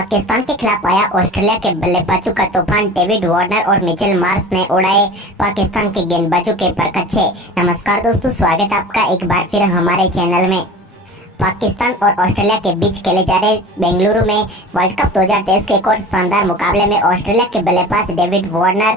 पाकिस्तान के खिलाफ आया ऑस्ट्रेलिया के बल्लेबाजों का तूफान। डेविड वार्नर और मिचेल मार्श ने उड़ाए पाकिस्तान के गेंदबाजों के परखच्चे। नमस्कार दोस्तों, स्वागत है आपका एक बार फिर हमारे चैनल में। पाकिस्तान और ऑस्ट्रेलिया के बीच खेले जा रहे बेंगलुरु में वर्ल्ड कप 2023 के एक और शानदार मुकाबले में ऑस्ट्रेलिया के बल्लेबाज डेविड वार्नर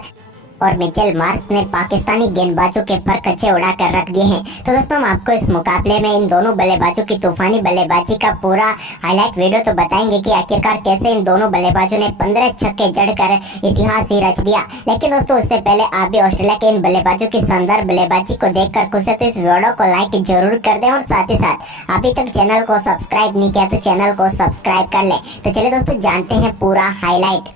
और मिचेल मार्श ने पाकिस्तानी गेंदबाजों के परखच्चे उड़ाकर रख दिए हैं। तो दोस्तों, हम आपको इस मुकाबले में इन दोनों बल्लेबाजों की तूफानी बल्लेबाजी का पूरा हाईलाइट वीडियो तो बताएंगे कि आखिरकार कैसे इन दोनों बल्लेबाजों ने 15 छक्के जड़कर इतिहास ही रच दिया। लेकिन दोस्तों, उससे पहले आप भी ऑस्ट्रेलिया के इन बल्लेबाजों की शानदार बल्लेबाजी को देखकर खुश है तो इस वीडियो को लाइक जरूर कर दें और साथ ही साथ अभी तक चैनल को सब्सक्राइब नहीं किया तो चैनल को सब्सक्राइब कर ले। तो चलिए दोस्तों, जानते हैं पूरा हाईलाइट।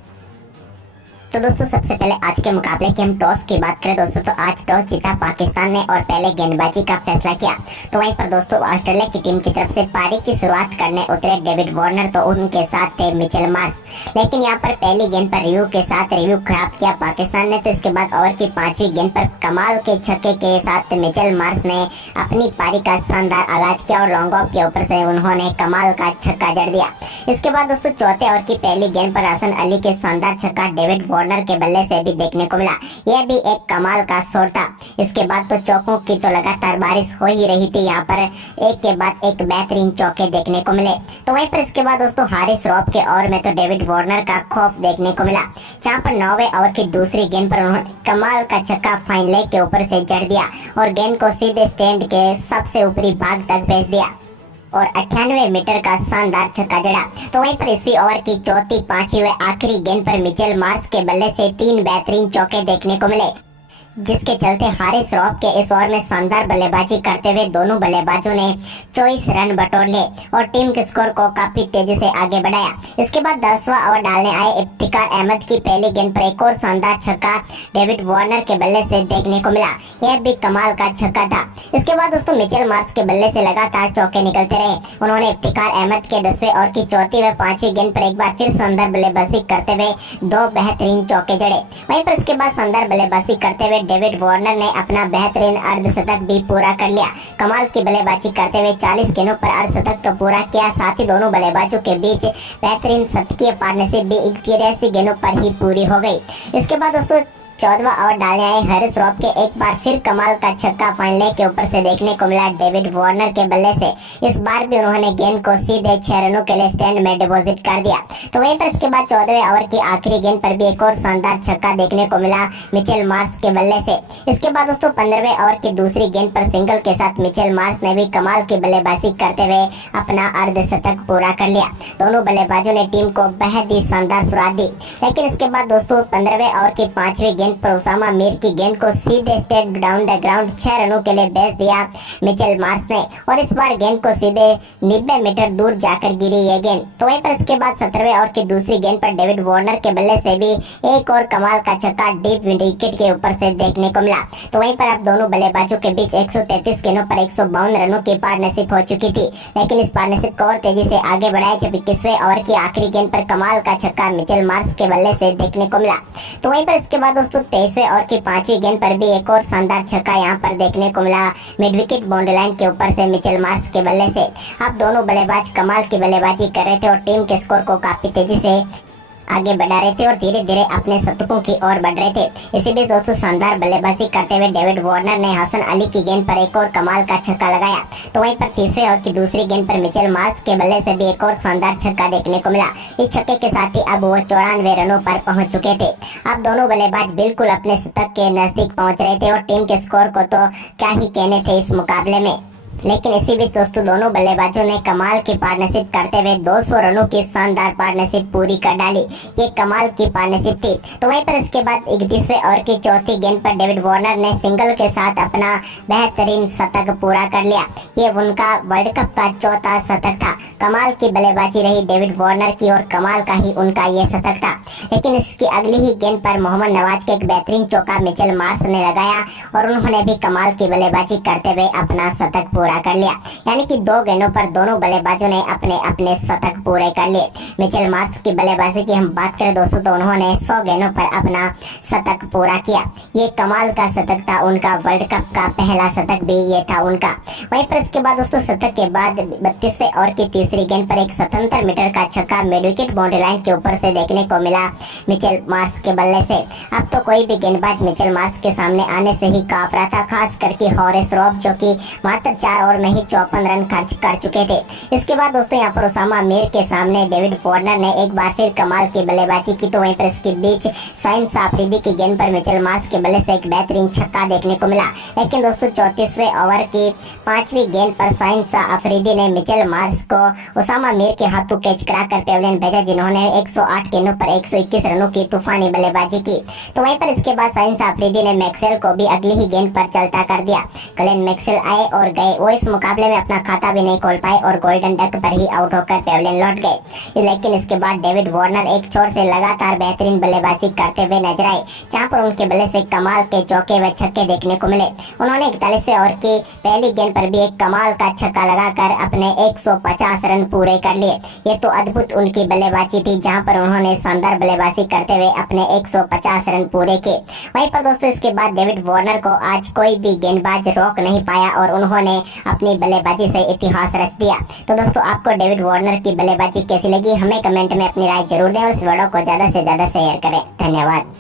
तो दोस्तों, सबसे पहले आज के मुकाबले की हम टॉस की बात करें दोस्तों, तो आज टॉस जीता पाकिस्तान ने और पहले गेंदबाजी का फैसला किया। तो वहीं पर दोस्तों, ऑस्ट्रेलिया की टीम की तरफ से पारी की शुरुआत करने उतरे डेविड वार्नर, तो उनके साथ थे मिचेल मार्श। लेकिन यहाँ पर पहली गेंद पर रिव्यू के साथ रिव्यू खराब किया पाकिस्तान ने। तो इसके बाद ओवर की 5वीं गेंद पर कमाल के छक्के के साथ मिचेल मार्श ने अपनी पारी का शानदार आगाज किया और लॉन्ग ऑफ के ऊपर से उन्होंने कमाल का छक्का जड़ दिया। इसके बाद दोस्तों, चौथे ओवर की पहली गेंद पर हसन अली के शानदार छक्का डेविड वार्नर के बल्ले से भी देखने को मिला। यह भी एक कमाल का शॉट था। इसके बाद तो चौकों की तो लगातार बारिश हो ही रही थी। यहाँ पर एक के बाद एक बेहतरीन चौके देखने को मिले। तो वहीं पर इसके बाद दोस्तों, हारिस रॉफ के ओवर में तो डेविड वार्नर का खौफ देखने को मिला, जहाँ पर 9वें ओवर की दूसरी गेंद पर उन्होंने कमाल का छक्का फाइन लेग के ऊपर से जड़ दिया और गेंद को सीधे स्टैंड के सबसे ऊपरी भाग तक भेज दिया और 98 मीटर का शानदार छक्का जड़ा। तो वहीं पर इसी ओवर की चौथी, पांचवी व आखिरी गेंद पर मिचेल मार्श के बल्ले से 3 बेहतरीन चौके देखने को मिले, जिसके चलते हारिस रॉफ के इस ओवर में शानदार बल्लेबाजी करते हुए दोनों बल्लेबाजों ने 24 रन बटोर लिए और टीम के स्कोर को काफी तेजी से आगे बढ़ाया। इसके बाद 10वां ओवर डालने आए इफ्तिकार अहमद की पहली गेंद पर एक और शानदार छक्का डेविड वार्नर के बल्ले से देखने को मिला। यह भी कमाल का छक्का था। इसके बाद दोस्तों, मिचेल मार्श के बल्ले से लगातार चौके निकलते रहे। उन्होंने इफ्तिकार अहमद के 10वें ओवर की चौथी व 5वीं गेंद पर एक बार फिर शानदार बल्लेबाजी करते हुए 2 बेहतरीन चौके जड़े। वहीं पर इसके बाद शानदार बल्लेबाजी करते हुए डेविड वार्नर ने अपना बेहतरीन अर्धशतक भी पूरा कर लिया। कमाल की बल्लेबाजी करते हुए 40 गेंदों पर अर्धशतक तो पूरा किया, साथ ही दोनों बल्लेबाजों के बीच बेहतरीन शतकीय पार्टनरशिप भी 83 गेंदों पर ही पूरी हो गई। इसके बाद दोस्तों, 14वां ओवर डालने आए हारिस रॉफ के एक बार फिर कमाल का छक्का फाइन लेग के ऊपर से देखने को मिला डेविड वार्नर के बल्ले से। इस बार भी उन्होंने गेंद को सीधे 6 रनों के लिए स्टैंड में डिपॉजिट कर दिया। तो वहीं पर इसके बाद 14वें ओवर की आखिरी गेंद पर भी एक और शानदार छक्का देखने को मिला मिचेल मार्श के बल्ले से। इसके बाद दोस्तों, 15वें ओवर की दूसरी गेंद पर सिंगल के साथ मिचेल मार्श ने भी कमाल की बल्लेबाजी करते हुए अपना अर्धशतक पूरा कर लिया। दोनों बल्लेबाजों ने टीम को बेहद ही शानदार शुरुआत दी। लेकिन इसके बाद दोस्तों, 15वें ओवर की 5वीं गेंद पर उसामा मीर की गेंद को सीधे स्ट्रेट डाउन द ग्राउंड 6 रनों के लिए भेज दिया मिचेल मार्श ने और इस बार गेंद को सीधे 90 मीटर दूर जाकर गिरी यह गेंद। तो वहीं पर इसके बाद 17वें ओवर की दूसरी गेंद पर डेविड वार्नर के बल्ले से भी एक और कमाल का छक्का डीप विकेट के ऊपर से देखने को मिला। तो वहीं पर अब दोनों बल्लेबाजों के बीच 133 गेंदों पर 152 रनों की पार्टनरशिप हो चुकी थी। लेकिन इस पार्टनरशिप को और तेजी से आगे बढ़ाया जब 21वें ओवर की आखिरी गेंद पर कमाल का छक्का मिचेल मार्श के बल्ले से देखने को मिला। तो वहीं पर इसके बाद दोस्तों, 23वें ओवर की 5वीं गेंद पर भी एक और शानदार छक्का यहाँ पर देखने को मिला मिड विकेट बाउंड्री लाइन के ऊपर से मिचेल मार्श के बल्ले से। अब दोनों बल्लेबाज कमाल की बल्लेबाजी कर रहे थे और टीम के स्कोर को काफी तेजी से आगे बढ़ा रहे थे और धीरे धीरे अपने शतकों की ओर बढ़ रहे थे। इसी बीच दोस्तों, शानदार बल्लेबाजी करते हुए डेविड वार्नर ने हसन अली की गेंद पर एक और कमाल का छक्का लगाया। तो वहीं पर 30वें ओवर की दूसरी गेंद पर मिचेल मार्श के बल्ले से भी एक और शानदार छक्का देखने को मिला। इस छक्के के साथ ही अब वो 94 रनों पर पहुंच चुके थे। अब दोनों बल्लेबाज बिल्कुल अपने शतक के नजदीक पहुंच रहे थे और टीम के स्कोर को तो क्या ही कहने थे इस मुकाबले में। लेकिन इसी बीच दोस्तों, दोनों बल्लेबाजों ने कमाल की पार्टनरशिप करते हुए 200 रनों की शानदार पार्टनरशिप पूरी कर डाली। ये कमाल की पार्टनरशिप थी। तो वहीं पर इसके बाद 31वें ओवर की चौथी गेंद पर डेविड वार्नर ने सिंगल के साथ अपना बेहतरीन शतक पूरा कर लिया। ये उनका वर्ल्ड कप का चौथा शतक था। कमाल की बल्लेबाजी रही डेविड वार्नर की और कमाल का ही उनका ये शतक था। लेकिन इसकी अगली ही गेंद पर मोहम्मद नवाज के एक बेहतरीन चौका मिचेल मार्श ने लगाया और उन्होंने भी कमाल की बल्लेबाजी करते हुए अपना शतक पूरा पूरा कर लिया। यानी कि 2 गेंदों पर दोनों बल्लेबाजों ने अपने अपने शतक पूरे कर लिए। मिचेल मार्श की बल्लेबाजी की हम बात करें दोस्तों तो उन्होंने 100 गेंदों पर अपना शतक पूरा किया। ये कमाल का शतक था उनका, वर्ल्ड कप का पहला शतक भी ये था उनका। वहीं पर इसके बाद दोस्तों शतक के बाद 32वें ओवर की तीसरी गेंद पर एक 77 मीटर का छक्का मिड विकेट बाउंड्री लाइन के ऊपर से देखने को मिला मिचेल मार्श के बल्ले से। अब तो कोई भी गेंदबाज मिचेल मार्श के सामने आने से ही कांप रहा था, खास करके हॉरिस रॉब जो कि मात्र 4 ओवर में ही 54 रन खर्च कर चुके थे। इसके बाद दोस्तों यहाँ पर उसामा मीर के सामने डेविड वार्नर ने एक बार फिर कमाल की बल्लेबाजी की, तो वहीं पर इसके बीच शाहीन शाह अफरीदी की गेंद पर मिचेल मार्श के बल्ले से एक बेहतरीन छक्का देखने को मिला। लेकिन दोस्तों 34वें ओवर की 5वीं गेंद पर शाहीन शाह अफरीदी ने मिचेल मार्श को उसामा मीर के हाथों कैच कराकर पेविलियन भेजा, जिन्होंने 108 गेंदों पर 121 रनों की तूफानी बल्लेबाजी की। तो वहीं पर इसके बाद शाहीन शाह अफरीदी ने मैक्सवेल को भी अगली ही गेंद पर चलता कर दिया। ग्लेन मैक्सवेल आए और गए, वो इस मुकाबले में अपना खाता भी नहीं खोल पाए और गोल्डन डक पर ही आउट होकर पेविलियन लौट गए। लेकिन इसके बाद डेविड वार्नर एक छोर से लगातार बेहतरीन बल्लेबाजी करते हुए नजर आए, जहां पर उनके बल्ले से कमाल के चौके व छक्के देखने को मिले। उन्होंने 41वें ओवर की पहली गेंद पर भी एक कमाल का छक्का लगाकर अपने 150 रन पूरे कर लिए। ये तो अद्भुत उनकी बल्लेबाजी थी, जहां पर उन्होंने शानदार बल्लेबाजी करते हुए अपने 150 रन पूरे किए। वहीं पर दोस्तों इसके बाद डेविड वार्नर को आज कोई भी गेंदबाज रोक नहीं पाया और उन्होंने अपनी बल्लेबाजी से इतिहास रच दिया। तो दोस्तों आपको डेविड वार्नर की बल्लेबाजी कैसी लगी, हमें कमेंट में अपनी राय जरूर दें और इस वीडियो को ज्यादा से ज्यादा शेयर करें। धन्यवाद।